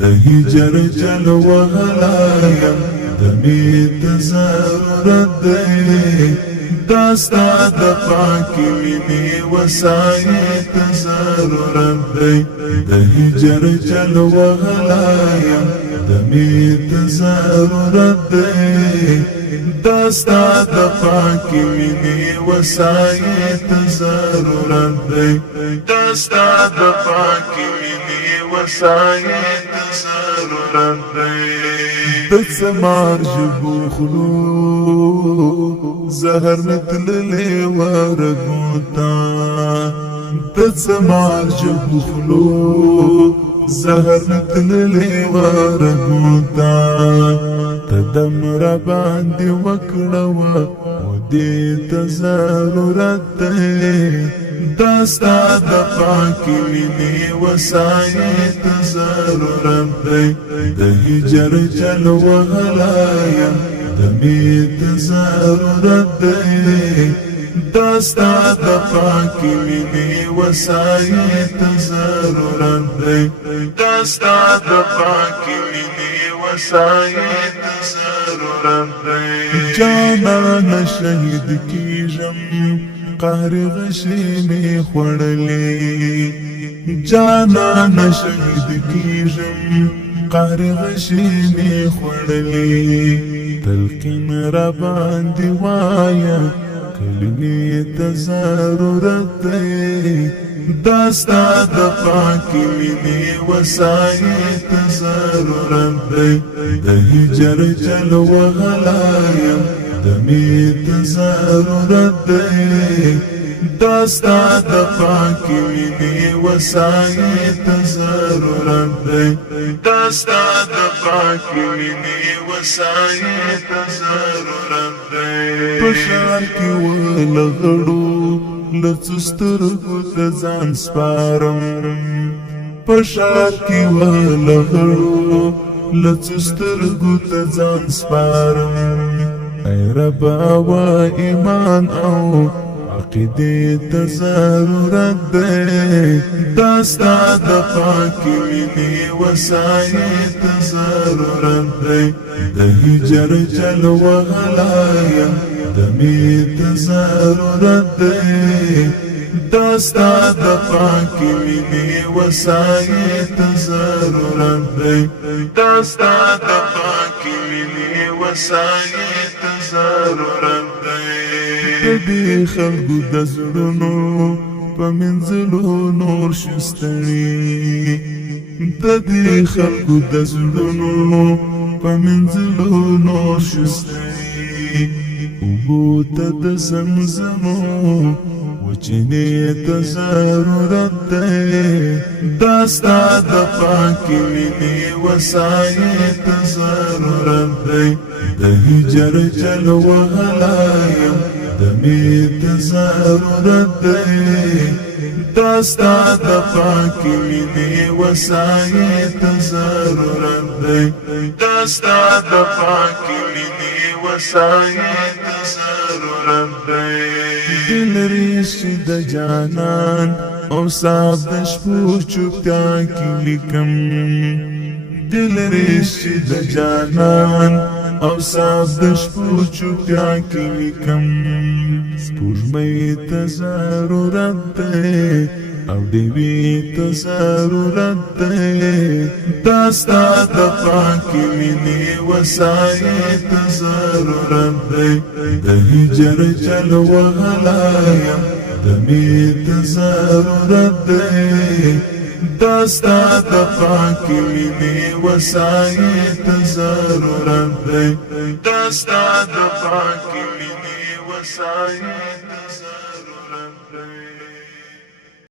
د هجر جل وهلایم د مې ته ضرورت دی داستا د پاکی مینې وسایې ته ضرورت دی د هجر جل وهلایم د مې ته ضرورت دی داستا د پاکی مینې وسایې ته ضرورت دی داستا د پاکی مینې وسایې ته ضرورت دی د څمار ژبو خلو زهر نتللې ورغو تا د څمار ژبو خلو زهر نتللې ورغو تا تدم را باندې وکړه و دې ته ضرورت دی داستا د پاکی مینې وسایې ته ضرورت دی د هجر جل وهلایم د مې ته ضرورت دی داستا د پاکی مینې وسایې ته ضرورت دی داستا د پاکی مینې وسایې ته ضرورت دی جانان شهید کیږم قهر غشی می خوړلې جانان شهید کیږم قهر غشی می خوړلې تلقین را باندې وایا کلمې ته ضرورت دی داستا د پاکی مینې وسایې ته ضرورت دی د هجر جل وهلایم د مې ته ضرورت دی داستا د پاکی مینې وسایې ته ضرورت دی داستا د پاکی مینې وسایې ته ضرورت دی په ښار کې ولغړو لڅو سترګو ته ځان سپارم په ښار کې ولغړو لڅو سترګو ته ځان سپارم ای ربا و ایمان او عقیدې ته ضرورت دی داستا د پاکی مینې وسایې ته ضرورت دی د هجر جل وهلایم د مې ته ضرورت دی داستا د پاکی مینې وسایې ته ضرورت دی داستا د پاکی مینې وسایې ته ضرورت دی د دې خلکو د زړونو په منځلو نور شستړي د دې خلکو د زړونو په منځلو نور شستړي اوبو ته د زمزمو وچینې ته ضرورت دی داستا د پاکی مینې وسایې ته ضرورت دی د هجر جل وهلایم د مې ته ضرورت دی داستا د پاکی مینې وسایې ته ضرورت دی داستا د پاکی مینې وسایې ته ضرورت دی دل ریشي د جانان او صاحب د شپو چوپتیا کې لیکم دل ریشي د جانان او صاحب د شپو چوپتیا کې لیکم سپوږمۍ ته ضرورت دی او ډیوې ته ضرورت دی داستا د پاکی مینې وسایې ته ضرورت دی د هجر جل وهلایم د مې ته ضرورت دی داستا د پاکی مینې وسایې ته ضرورت دی داستا د پاکی مینې وسایې ته